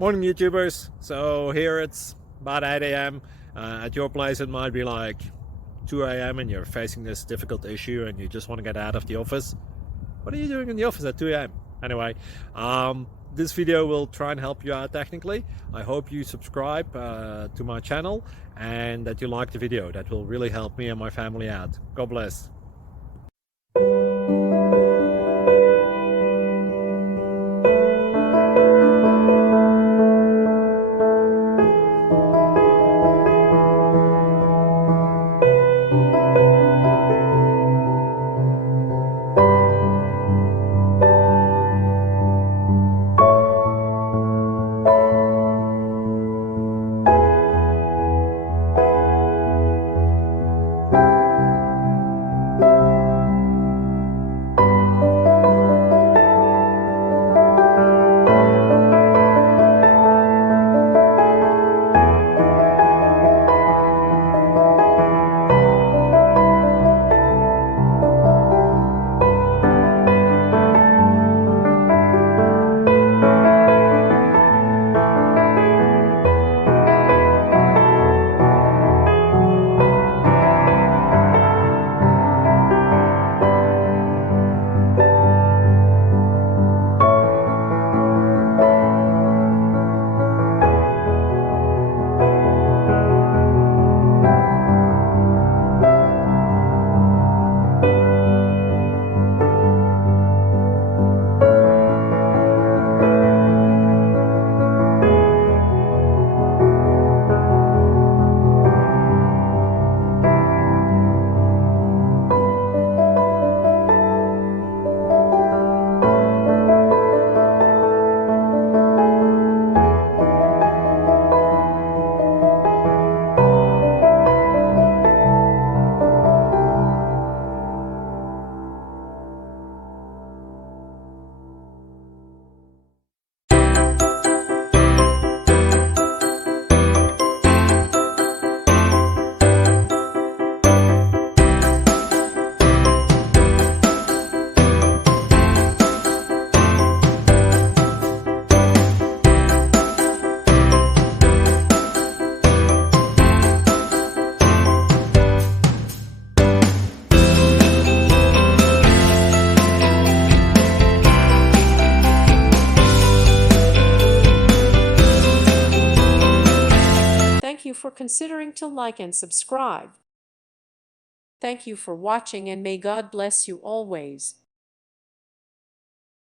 Morning YouTubers. So here it's about 8 a.m. At your place it might be like 2 a.m. and you're facing this difficult issue and you just want to get out of the office. What are you doing in the office at 2 a.m.? Anyway, this video will try and help you out technically. I hope you subscribe to my channel and that you like the video. That will really help me and my family out. God bless. Thank you for considering to like and subscribe. Thank you for watching and may God bless you always.